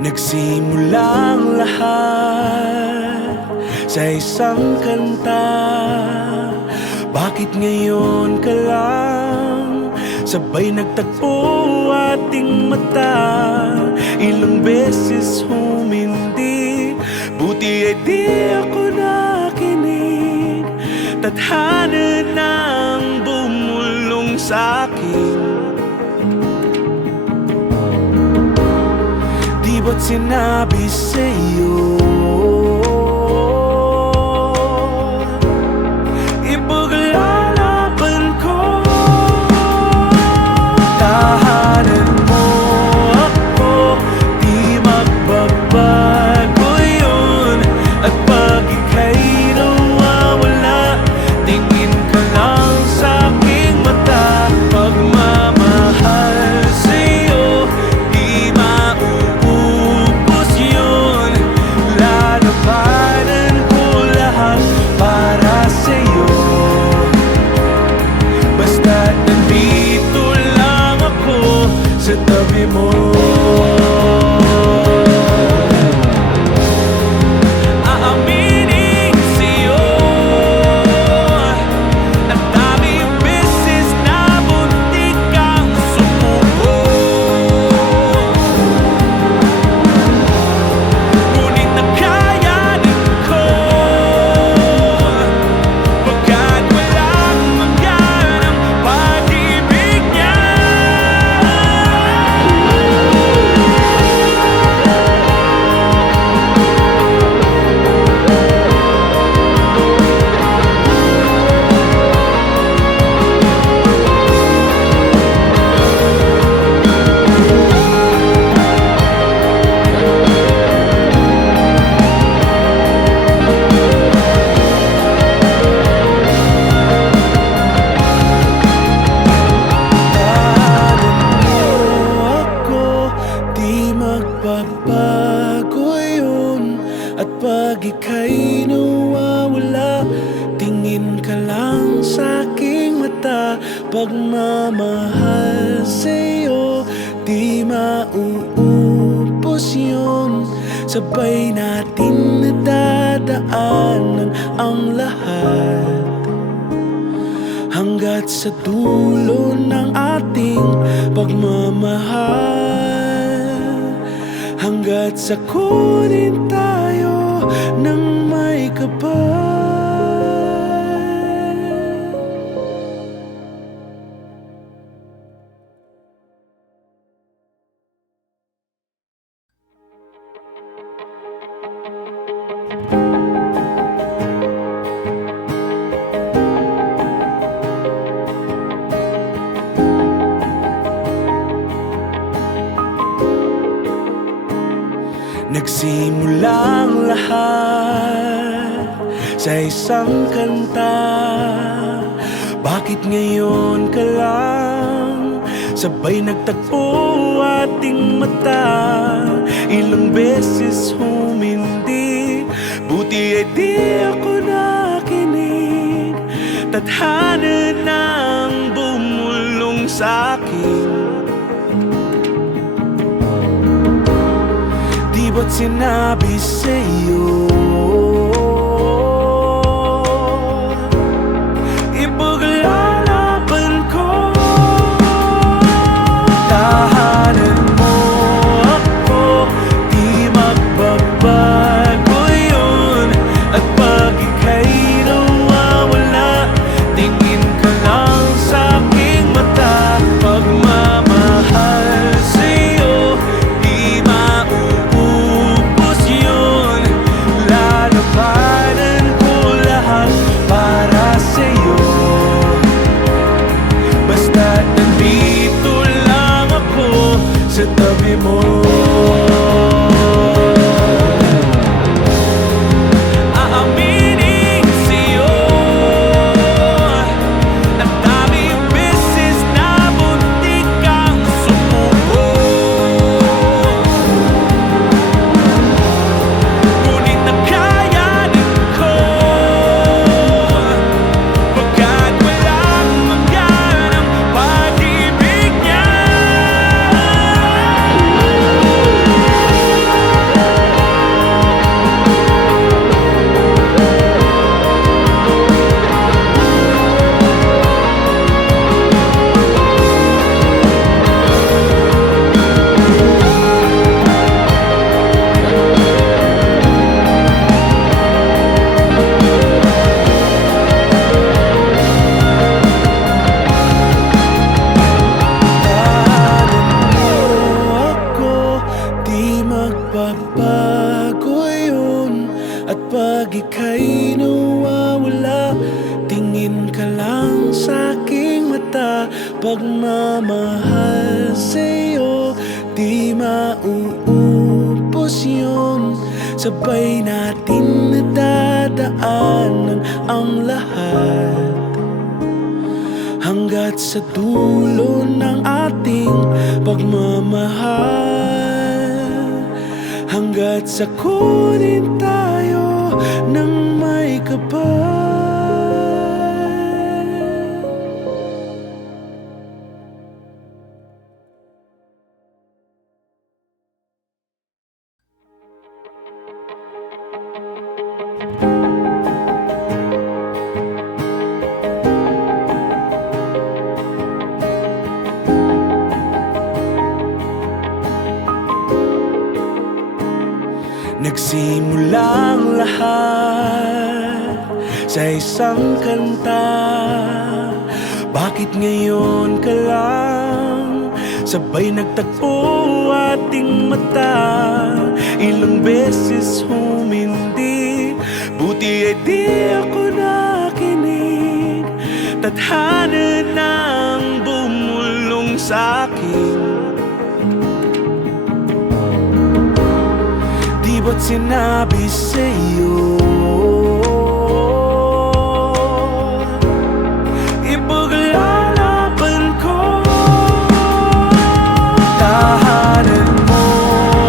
Nagsimulang lahat sa isang kanta. Bakit ngayon ka lang sabay nagtagpo ating mata? Ilang beses humindi, buti ay di ako nakinig. Tadhana nang bumulong sa'kin. Di ba't sinabi sa'yo ipaglalaban ko? Tahanan mo ako, di magbabago yun. At pag ika'y nawawala, tingin ka lang sa'king mata. Pagmamahal sa'yo, di mauubos yun. Lalabanan ko lahat para sa'yo. Basta't nandito lang ako sa tabi mo. Aaminin sa'yo, ang daming beses na muntik kang sumuko. Ngunit nakayanin ko, pagkat walang mangganang pag-ibig niya. Di magbabago yun. At pag ika'y nawawala, tingin ka lang sa'king mata. Pagmamahal sa'yo, di mauubos yun. Sabay natin nadadaanan ang lahat, hanggat sa dulo ng ating pagmamahal. Hanggat sa kunin tayo ng may kapal. Nagsimulang lahat sa isang kanta. Bakit ngayon ka lang sabay nagtagpo ating mata? Ilang beses humindi, buti ay di ako nakinig. Tadhana nang bumulong sa'kin. Di ba't sinabi sa'yo ipaglalaban ko? Tahanan mo ako, di magbabago yun. At pag ika'y nawawala, tingin ka lang sa'king mata. Pagmamahal sa'yo, di mauubos yun. magbabago yun. At pag ika'y nawawala, tingin ka lang sa aking mata. Pagmamahal sa'yo, di mauubos yun. Sabay natin nadadaanan ang lahat, hanggat sa dulo ng ating pagmamahal. Hanggat sa kunin tayo ng may kapal. Nagsimulang lahat sa isang kanta. Bakit ngayon ka lang sabay nagtagpo ating mata? Ilang beses humindi, buti ay di ako nakinig. Tadhana nang bumulong sa'kin. Di ba't sinabi sa'yo ipaglalaban ko? Tahanan mo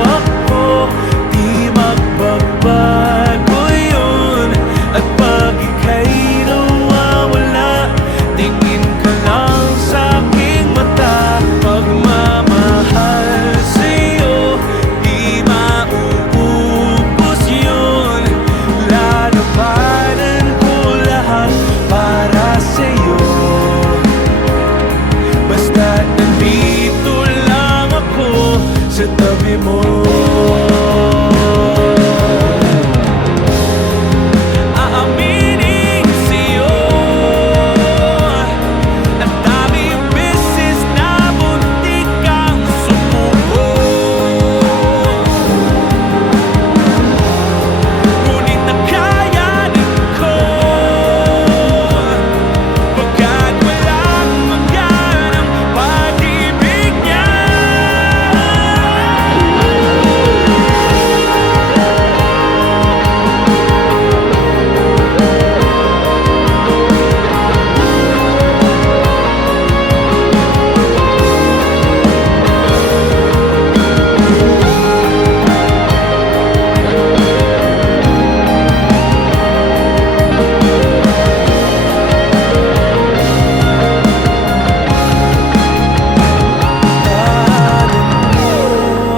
ako, di magbabago yun. At pag ika'y nawawala, tingin ka lang sa aking mata. Pagmamahal sa'yo, di mauubos yun. Lalabanan ko lahat para sa'yo. Basta't nandito lang ako sa tabi mo. Aaminin sa'yo, ang daming beses na muntik kang sumuko. Ngunit nakayanin ko, pagkat walang maganang pag-ibig niya.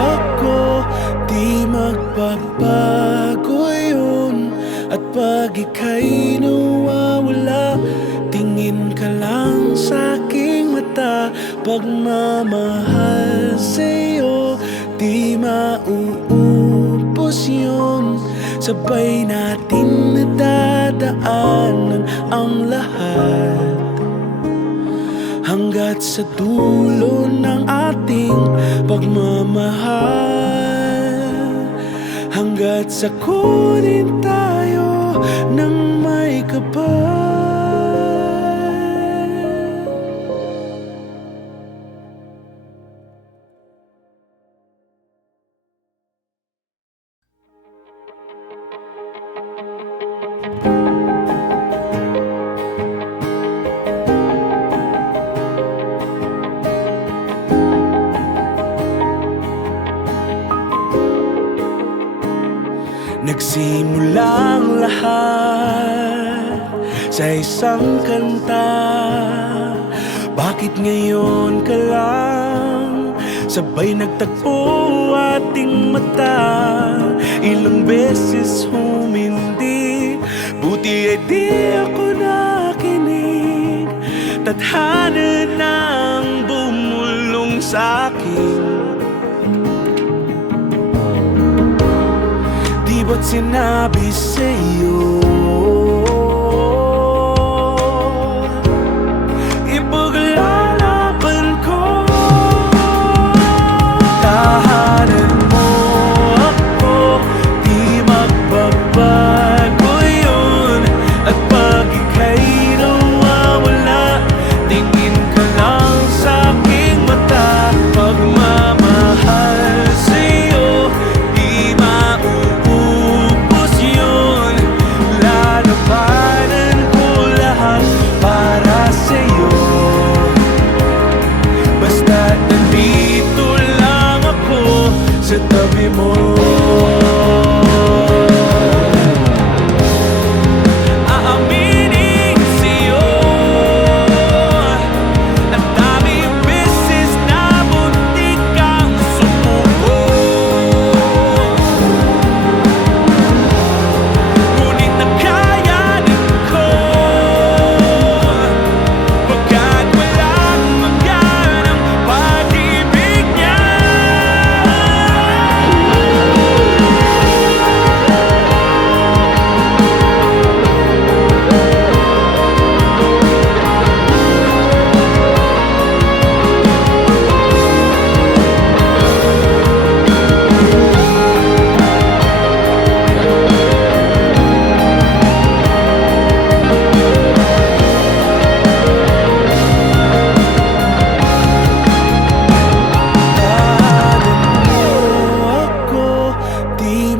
Ako, di magbabago yun. At pag ika'y nawawala, tingin ka lang sa aking mata. Pagmamahal sa'yo, di mauubos yun. Sabay natin nadadaanan ang lahat, hanggat sa dulo ng ating pagmamahal. Hanggat sa kunin tayo ng may kapal. Nagsimulang lahat sa isang kanta. Bakit ngayon ka lang sabay nagtagpo ating mata? Ilang beses humindi, buti ay di ako nakinig. Tadhana nang bumulong sa'kin. Di ba't sinabi sa'yo ipaglalaban ko? Tahanan mo sa tabi mo. Aaminin sa'yo, ang daming beses na muntik kang sumuko, ngunit nakayanin ko, pagkat walang hanggan ang pag-ibig niya.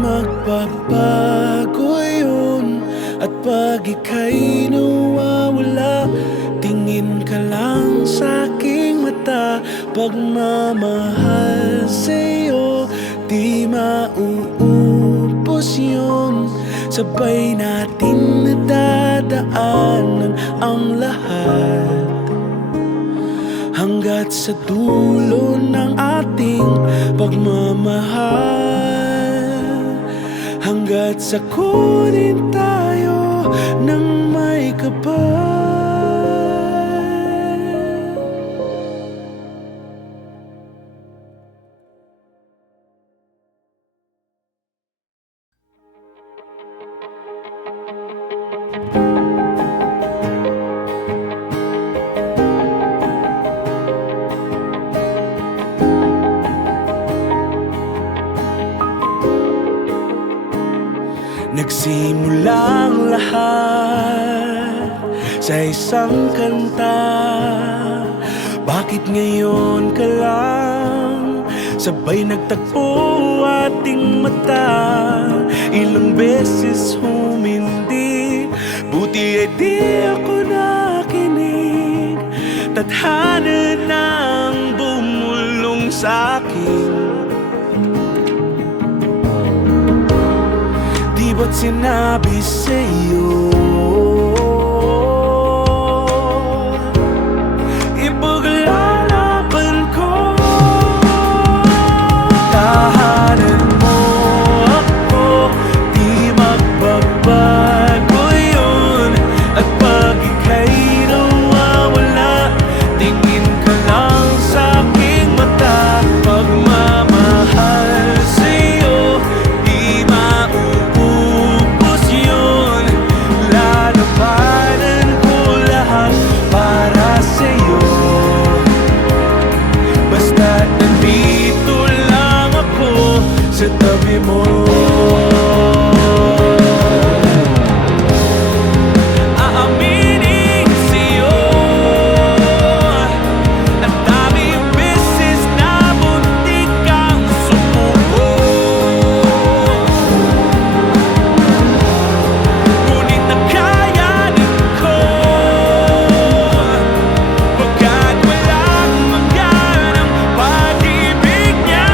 Magbabago yun, at pag ika'y nawawala, tingin ka lang sa aking mata. Pagmamahal sa'yo, di mauubos yun, sabay natin nadadaanan ang lahat, hanggat sa dulo ng ating pagmamahal, hanggat sa kunin tayo ng may kapal. Nagsimulang lahat sa isang kanta. Bakit ngayon ka lang sabay nagtagpo ating mata? Ilang beses humindi, buti ay di ako nakinig. Tadhana nang bumulong sa'kin, ba't sinabi sa'yo ipaglalaban ko? Tahanan mo ako, di magbabago yun, at pag ika'y nawawala, tingin ka lang sa aking mata. Pagmamahal sa'yo, di mauubos yun, lalabanan ko lahat para sa'yo. Basta't nandito lang ako sa tabi mo. Aaminin sa'yo, ang daming beses na muntik kang sumuko, ngunit nakayanin ko, pagkat walang hanggan ang pag-ibig niya.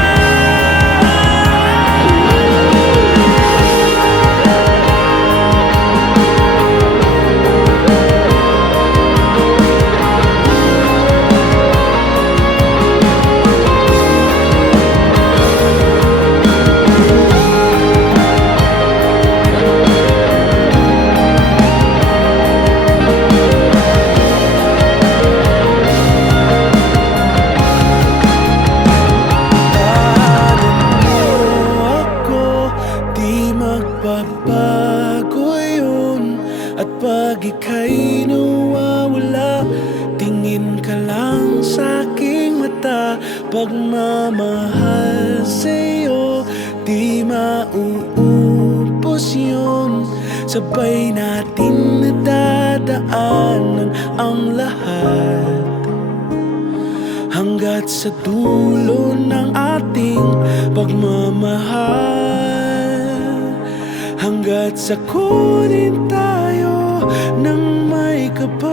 Magbabago yun, at pag ika'y nawawala, tingin ka lang sa aking mata. Pagmamahal sa'yo, di mauubos yun, sabay natin nadadaanan ang lahat, hanggat sa dulo ng ating pagmamahal, hanggat sa kunin tayo ng may kapal.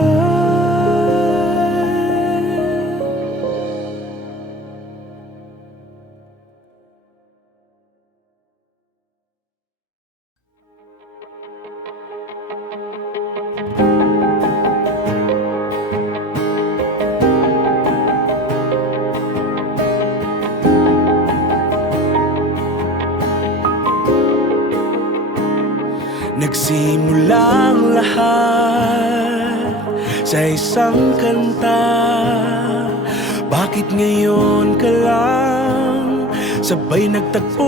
Nagsimulang lahat sa isang kanta. Bakit ngayon ka lang sabay nagtagpo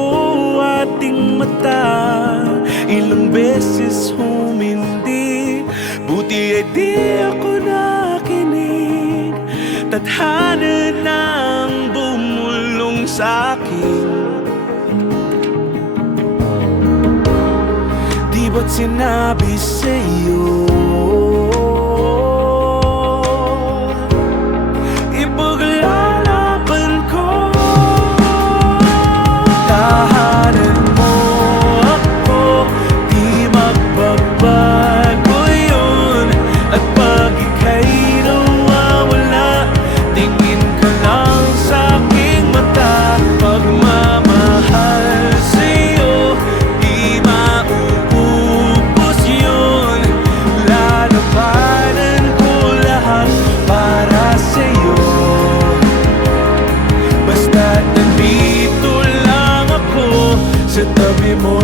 ating mata? Ilang beses humindi, buti ay di ako nakinig. Tadhana nang bumulong sa'kin. Di ba't sinabi sa'yo ipaglalaban ko? Tahanan mo ako, di magbabago yun. At pag ika'y nawawala, tingin ka lang sa'king mata. Pagmamahal sa'yo, di mauubos yun. Lalabanan ko lahat para sa'yo. Basta't nandito lang ako sa tabi mo.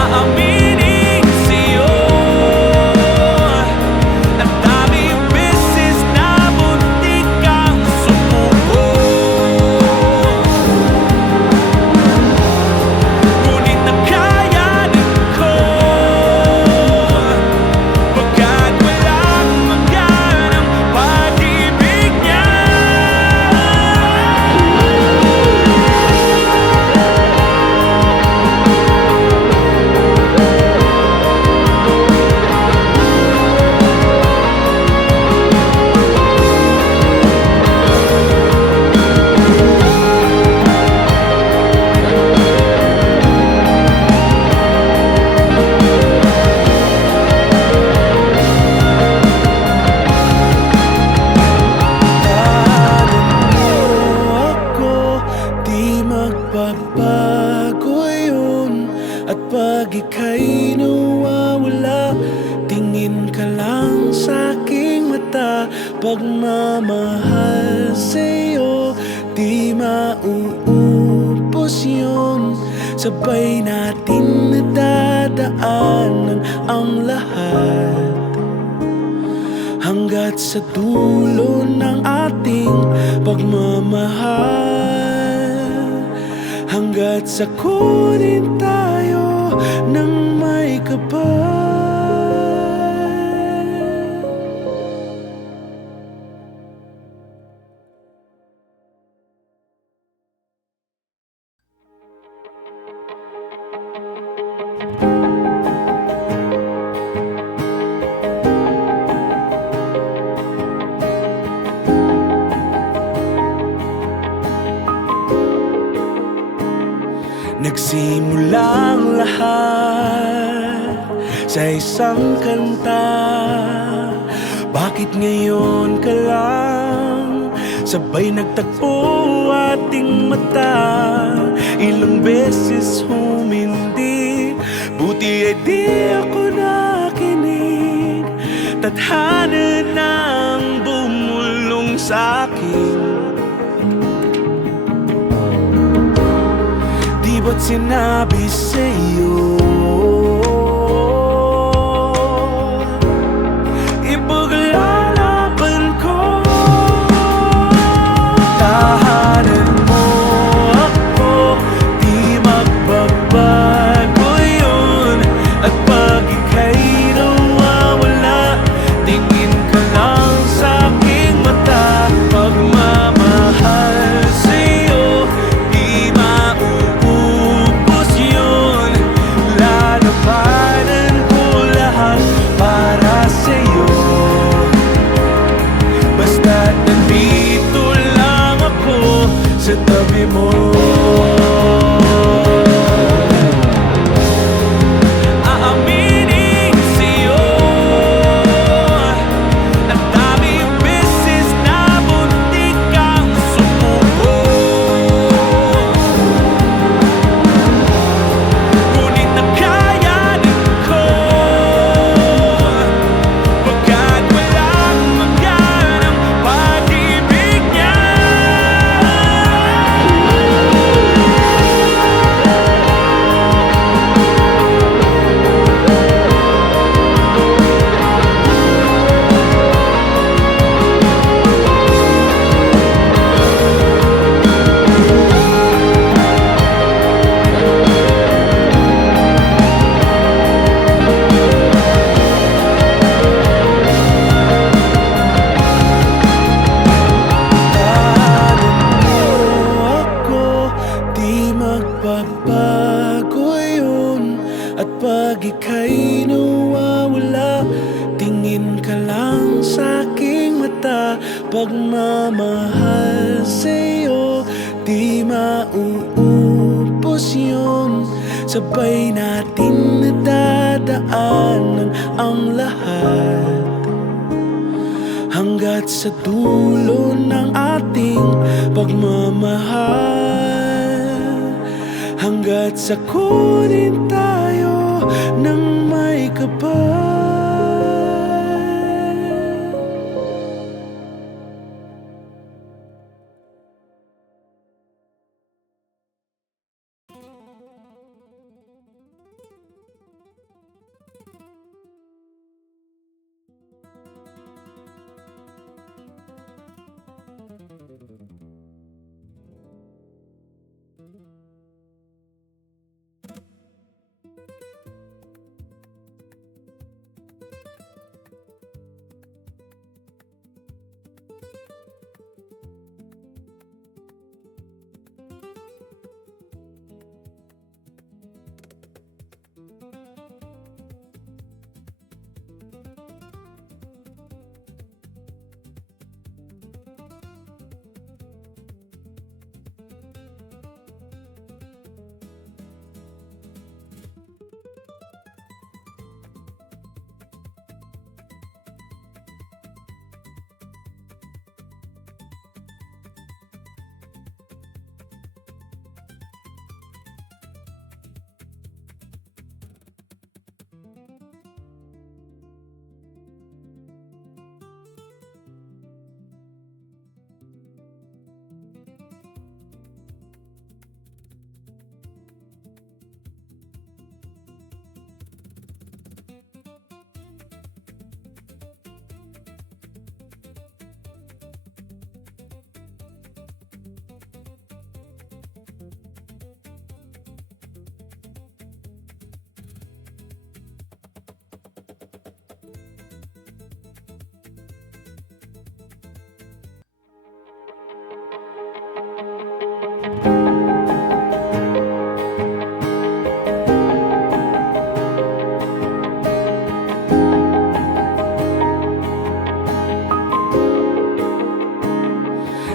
Aaminin sa'yo, ang daming beses na muntik kang sumuko. Ngunit nakayanin ko, pagkat walang maganang pag-ibig niya. Di magbabago yun. At pag ika'y nawawala, tingin ka lang sa'king mata. Pagmamahal sa'yo, di mauubos yun. Sabay natin nadadaanan ang lahat, hanggat sa dulo ng ating pagmamahal. Hanggat sa kunin tayo ng may kapal. Nagsimulang lahat sa isang kanta. Bakit ngayon ka lang sabay nagtagpo ating mata? Ilang beses humindi, buti ay di ako nakinig. Tadhana nang bumulong sa'kin. Di ba't sinabi sa'yo ipaglalaban ko? Tahanan mo ako, di magbabago yun. At pag ika'y nawawala, tingin ka lang sa'king mata. Pagmamahal sa'yo, di mauubos yun. Lalabanan ko lahat para sa'yo. Basta't nandito lang ako sa tabi mo. Aaminin sa'yo, ang daming beses na muntik kang sumuko. Ngunit nakayanin ko, pagkat walang maganang pag-ibig niya. pagmamahal sa'yo, di mauubos yun. Sabay natin nadadaanan ang lahat, hanggat sa dulo ng ating pagmamahal, hanggat sa kunin tayo ng may kapal.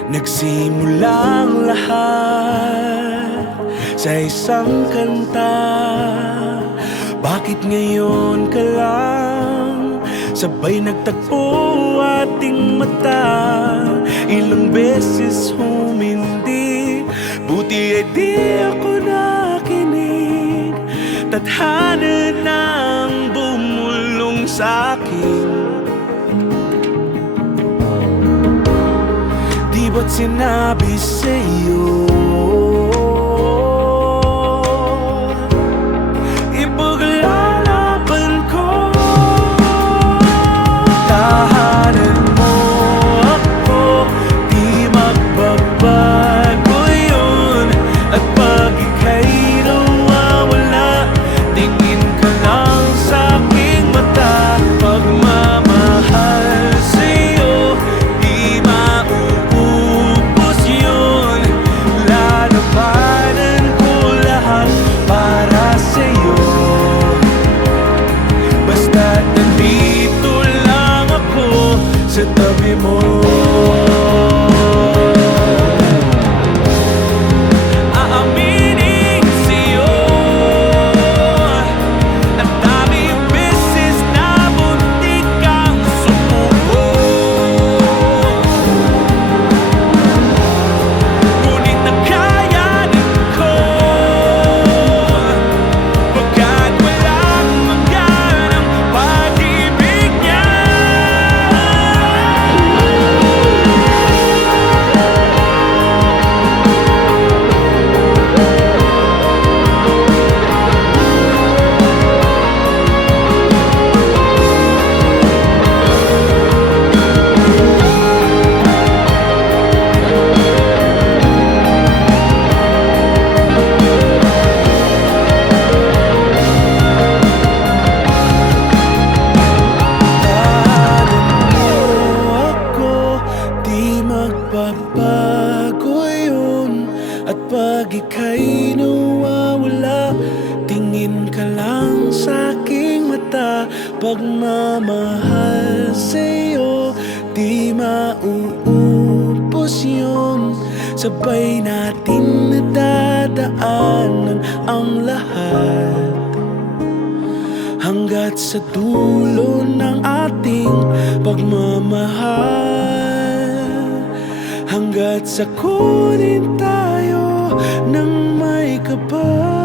Nagsimulang lahat sa isang kanta. Bakit ngayon ka lang sabay nagtagpo ating mata? Ilang beses humindi, buti ay di ako nakinig. Tadhana nang bumulong sa'kin. Di ba't sinabi sa'yo ipaglalaban ko? Tahanan mo ako, di magbabago yun. At pag ika'y nawawala, tingin ka lang sa'king mata. Pagmamahal sa'yo, di mauubos yun. Lalabanan ko lahat para sa'yo. Basta't nandito lang ako sa tabi mo. Aaminin sa'yo, ang daming beses na muntik kang sumuko. Ngunit nakayanin ko, pagkat walang mangyan ang pag-ibig niya. Ako, di magbabago yun. At pag ika'y nawawala, tingin ka lang sa'king mata. Pagmamahal sa'yo, di mauubos yun. sabay natin nadadaanan ang lahat, hanggat sa dulo ng ating pagmamahal, hanggat sa kunin tayo ng may kapal.